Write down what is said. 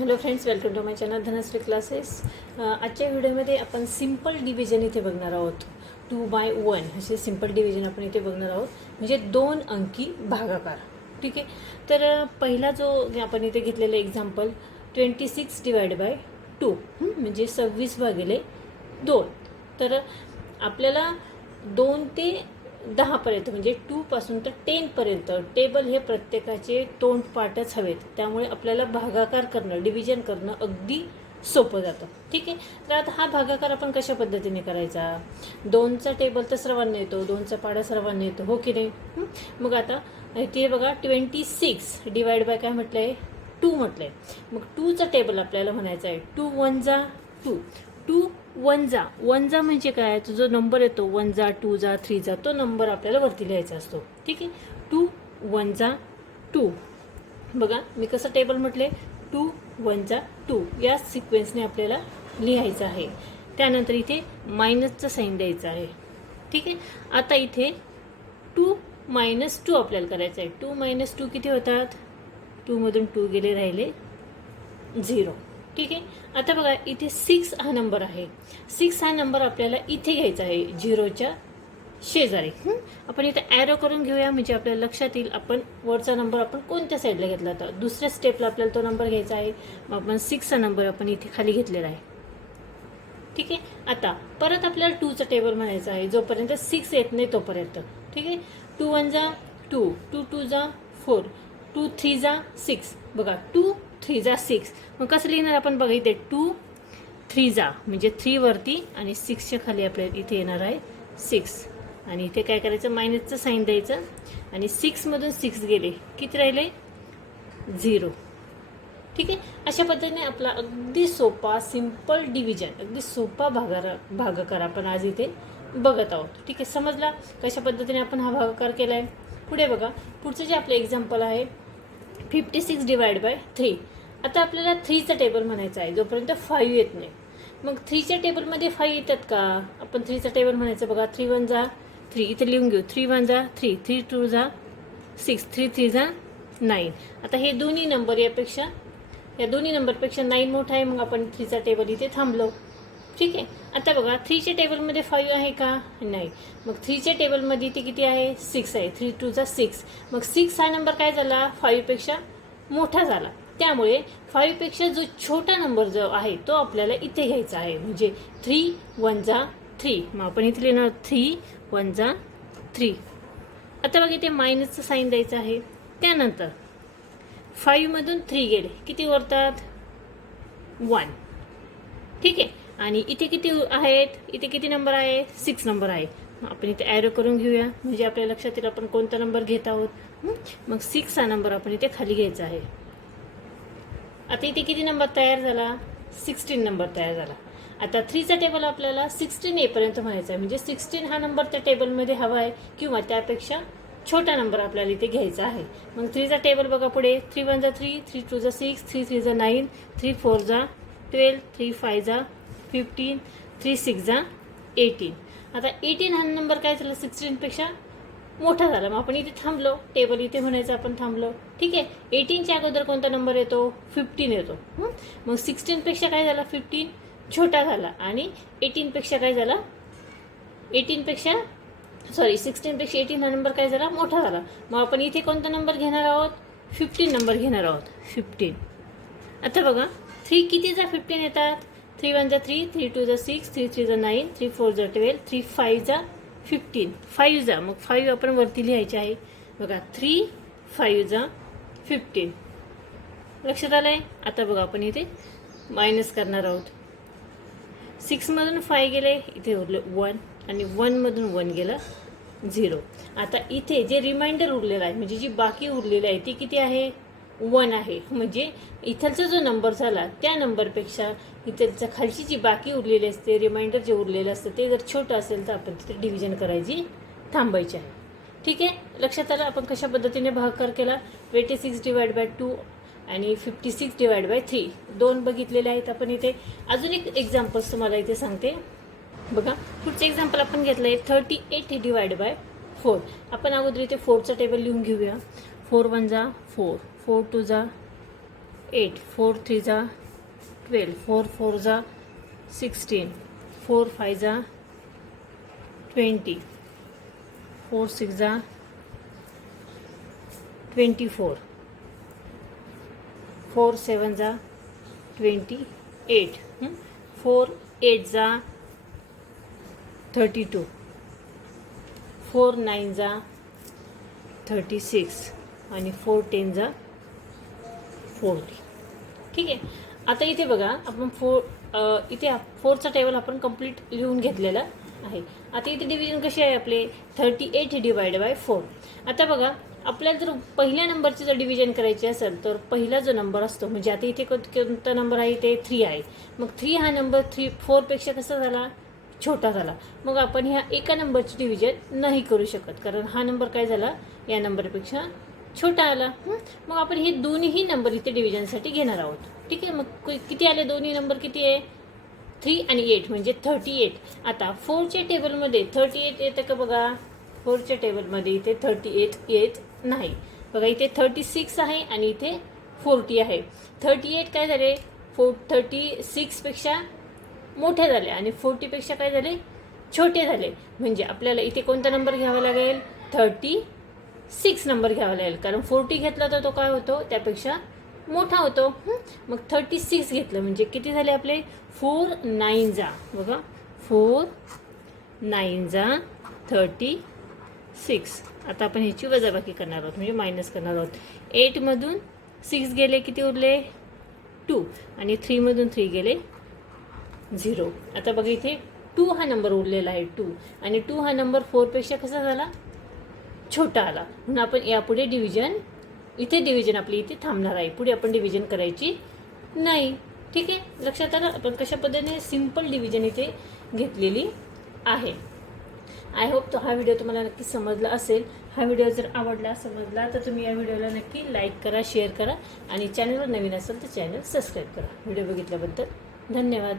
Hello friends welcome to my channel Dhanashree classes आजच्या व्हिडिओमध्ये आपण सिंपल डिव्हिजन इथे बघणार आहोत. टू बाय वन असे सिंपल डिव्हिजन आपण इथे बघणार आहोत. म्हणजे दोन अंकी भागाकार. ठीक आहे? तर पहिला जो आपण इथे घेतलेला example twenty six divide by two म्हणजे सव्वीस भागिले दोन. तर आपल्याला दोन ते दहापर्यंत म्हणजे टूपासून तर टेनपर्यंत टेबल हे प्रत्येकाचे तोंडपाठच हवेत. त्यामुळे आपल्याला भागाकार करणं डिव्हिजन करणं अगदी सोपं जातं. ठीक आहे? तर आता हा भागाकार आपण कशा पद्धतीने करायचा? दोनचा टेबल तर सर्वांना येतो. दोनचा पाडा सर्वांना येतो. हो की नाही? मग आता ते बघा ट्वेंटी सिक्स डिवाइड बाय काय म्हटलं आहे टू म्हटलं आहे मग टूचा टेबल आपल्याला म्हणायचा आहे. टू वन जा टू टू वन जा. वन जा म्हणजे काय? तो जो नंबर येतो. वन जा टू जा थ्री जा. तो नंबर आपल्याला वरती लिहायचा असतो. ठीक आहे? टू वन जा टू बघा मी कसं टेबल म्हटले टू वन जा टू या सिक्वेन्सने आपल्याला लिहायचं आहे. त्यानंतर इथे मायनसचं साईन द्यायचं आहे. ठीक आहे? आता इथे टू मायनस टू आपल्याला करायचं आहे टू मायनस टू किती होतात? टूमधून टू गेले राहिले झिरो ठीक आहे? आता बघा इथे सिक्स हा नंबर आहे. सिक्स हा नंबर आपल्याला इथे घ्यायचा आहे झिरोच्या शेजारी. आपण इथे ॲरो करून घेऊया म्हणजे आपल्या लक्षात येईल आपण वरचा नंबर आपण कोणत्या साईडला घेतला होता? दुसऱ्या स्टेपला आपल्याला तो नंबर घ्यायचा आहे. मग आपण सिक्सचा नंबर आपण इथे खाली घेतलेला आहे. ठीक आहे? आता परत आपल्याला टूचं टेबल म्हणायचं आहे जोपर्यंत सिक्स येत नाही तोपर्यंत. ठीक आहे? टू वन जा टू टू टू जा फोर टू थ्री जा सिक्स बघा टू थ्री जा सिक्स. मग कसं लिहिणार आपण? बघा इथे टू थ्री जा. म्हणजे थ्रीवरती आणि सिक्सच्या खाली आपल्या इथे येणार आहे सिक्स आणि इथे काय करायचं? मायनसचं साईन द्यायचं. आणि सिक्समधून सिक्स गेले. किती राहिले? झिरो ठीक आहे? अशा पद्धतीने आपला अगदी सोपा सिंपल डिव्हिजन अगदी सोपा भागा भागाकार आपण आज इथे बघत आहोत. ठीक आहे? समजला? कशा पद्धतीने आपण हा भागाकार केला आहे पुढे बघा. पुढचं जे आपलं एक्झाम्पल आहे fifty six divide by three आता आपल्याला थ्रीचा टेबल म्हणायचा आहे जोपर्यंत फाईव्ह येत नाही. मग थ्रीच्या टेबलमध्ये फाईव्ह येतात का? आपण थ्रीचा टेबल म्हणायचं बघा थ्री वन जा थ्री इथे लिहून घेऊ. थ्री वन जा थ्री थ्री टू जा सिक्स थ्री थ्री जा नाईन आता हे दोन्ही नंबर यापेक्षा या दोन्ही नंबरपेक्षा नाईन मोठा आहे मग आपण थ्रीचा टेबल इथे थांबलो. ठीक आहे? आता बघा थ्रीच्या टेबलमध्ये फाईव्ह आहे का? नाही. मग थ्रीच्या टेबलमध्ये इथे किती आहे? सिक्स आहे. थ्री टूचा सिक्स मग सिक्स हा नंबर काय झाला? फाईव्हपेक्षा मोठा झाला. त्यामुळे फाईव्हपेक्षा जो छोटा नंबर जो आहे तो आपल्याला इथे घ्यायचा आहे. म्हणजे थ्री वन जा थ्री मग आपण इथे लिहिणार थ्री वन जा थ्री आता बघा इथे मायनसचं साईन द्यायचं आहे. त्यानंतर फाईव्हमधून थ्री गेले. किती उरतात वन ठीक आहे? आणि इथे किती आहेत? इथे किती नंबर आहे? सिक्स नंबर आहे. मग आपण इथे ॲरो करून घेऊया. म्हणजे आपल्या लक्षात येईल आपण कोणता नंबर घेत आहोत? मग सिक्स हा नंबर आपण इथे खाली घ्यायचा आहे. आता इथे किती नंबर तयार झाला? सिक्स्टीन नंबर तयार झाला. आता थ्रीचा टेबल आपल्याला सिक्स्टीन एपर्यंत म्हणायचा आहे म्हणजे सिक्स्टीन हा नंबर त्या टेबलमध्ये हवा आहे किंवा त्यापेक्षा छोटा नंबर आपल्याला इथे घ्यायचा आहे. मग थ्रीचा टेबल बघा पुढे. थ्री वन जा थ्री थ्री टू जा सिक्स थ्री थ्री जा नाईन थ्री फोर जा ट्वेल्व थ्री फाय जा फिफ्टीन थ्री सिक्स जा एटीन आता एटीन हा नंबर काय झाला? सिक्स्टीनपेक्षा मोठा झाला. मग आपण इथे थांबलो. टेबल इथे म्हणायचं आपण थांबलो. ठीक आहे? एटीनच्या अगोदर कोणता नंबर येतो? फिफ्टीन येतो. मग सिक्स्टीनपेक्षा काय झाला? फिफ्टीन छोटा झाला. आणि एटीनपेक्षा काय झाला? एटीनपेक्षा सॉरी सिक्स्टीनपेक्षा एटीन हा नंबर काय झाला? मोठा झाला. मग आपण इथे कोणता नंबर घेणार आहोत? फिफ्टीन नंबर घेणार आहोत. फिफ्टीन आता बघा. थ्री कितीचा फिफ्टीन येतात? थ्री वन जा थ्री थ्री टू जा सिक्स थ्री थ्री जा नाईन थ्री फोर जा ट्वेल्व थ्री फाईव्ह जा फिफ्टीन फाईव्ह जा. मग फाईव्ह आपण वरती लिहायचे आहे. बघा थ्री फाईव्ह जा फिफ्टीन लक्षात आलं आहे आता बघा आपण इथे मायनस करणार आहोत. सिक्समधून फाय गेले इथे उरले वन आणि वनमधून वन गेलं झिरो आता इथे जे रिमाइंडर उरलेलं आहे म्हणजे जी बाकी उरलेली आहे ती किती आहे? वन आहे. म्हणजे इथलचा जो नंबर झाला त्या नंबरपेक्षा इथलचा खालची जी बाकी उरलेली असते रिमाइंडर जे उरलेलं असतं ते जर छोटं असेल तर आपण तिथे डिव्हिजन करायची थांबायची आहे. ठीक आहे? लक्षात आलं आपण कशा पद्धतीने भागाकार केला? Twenty six divide by two आणि fifty six divide by three दोन बघितलेले आहेत आपण इथे. अजून एक एक्झाम्पल्स तुम्हाला इथे सांगते. बघा पुढचं एक्झाम्पल आपण घेतलं आहे thirty eight divide by four आपण अगोदर इथे फोरचं टेबल लिहून घेऊया. फोर वन जा फोर फोर टू जा एट फोर थ्री जा ट्वेल्व फोर फोर जा सिक्स्टीन फोर फाय जा ट्वेंटी फोर सिक्स जा ट्वेंटी फोर फोर सेवन जा ट्वेंटी एट फोर एट जा थर्टी टू फोर नाईन जा थर्टी सिक्स आणि फोर टेन जा फोर्टी. ठीक आहे? आता इथे बघा आपण फोर इथे फोरचा टेबल आपण कंप्लीट लिहून घेतलेला आहे. आता इथे डिव्हिजन कशी आहे आपले? Thirty eight divide by four आता बघा आपल्याला जर पहिल्या नंबरचे जर डिव्हिजन करायचे असेल तर पहिला जो नंबर असतो म्हणजे आता इथे कोण- कोणता नंबर आहे? ते थ्री आहे. मग थ्री हा नंबर थ्री फोरपेक्षा कसा झाला? छोटा झाला. मग आपण ह्या एका नंबरची डिव्हिजन नाही करू शकत कारण हा नंबर काय झाला? या नंबरपेक्षा छोटा आला. मग आपण हे दोन्ही नंबर इथे डिव्हिजनसाठी घेणार आहोत. ठीक आहे? मग किती आले? दोन्ही नंबर किती आहे? थ्री आणि एट म्हणजे थर्टी एट आता फोरच्या टेबलमध्ये थर्टी एट येतं का बघा? फोरच्या टेबलमध्ये इथे थर्टी एट येत नाही. बघा इथे थर्टी सिक्स आहे आणि इथे फोर्टी आहे. थर्टी एट काय झाले? फोर थर्टी सिक्सपेक्षा मोठे झाले आणि फोर्टीपेक्षा काय झाले? छोटे झाले. म्हणजे आपल्याला इथे कोणता नंबर घ्यावा लागेल? थर्टी सिक्स नंबर घ्यावा लागेल. कारण फोर्टी घेतला तर तो काय होतो? त्यापेक्षा मोठा होतो. मग थर्टी सिक्स घेतलं म्हणजे किती झाले आपले? फोर नाईन जा. बघा. फोर नाईन जा थर्टी सिक्स आता आपण ह्याची वजाबाकी करणार आहोत. म्हणजे मायनस करणार आहोत. एटमधून सिक्स गेले किती उरले? टू आणि थ्रीमधून थ्री गेले झिरो आता बघा इथे टू हा नंबर उरलेला आहे टू आणि टू हा नंबर फोरपेक्षा कसा झाला? छोटा आला. म्हणून आपण यापुढे डिव्हिजन इथे डिव्हिजन आपली इथे थांबणार आहे. पुढे आपण डिव्हिजन करायची नाही. ठीक आहे? लक्षात आलं? आपण कशा पद्धतीने सिंपल डिव्हिजन इथे घेतलेली आहे? आय होप तो हा व्हिडिओ तुम्हाला नक्की समजला असेल. हा व्हिडिओ जर आवडला समजला तर तुम्ही या व्हिडिओला नक्की लाईक करा शेअर करा आणि चॅनलवर नवीन असेल तर चॅनल सबस्क्राईब करा. व्हिडिओ बघितल्याबद्दल धन्यवाद.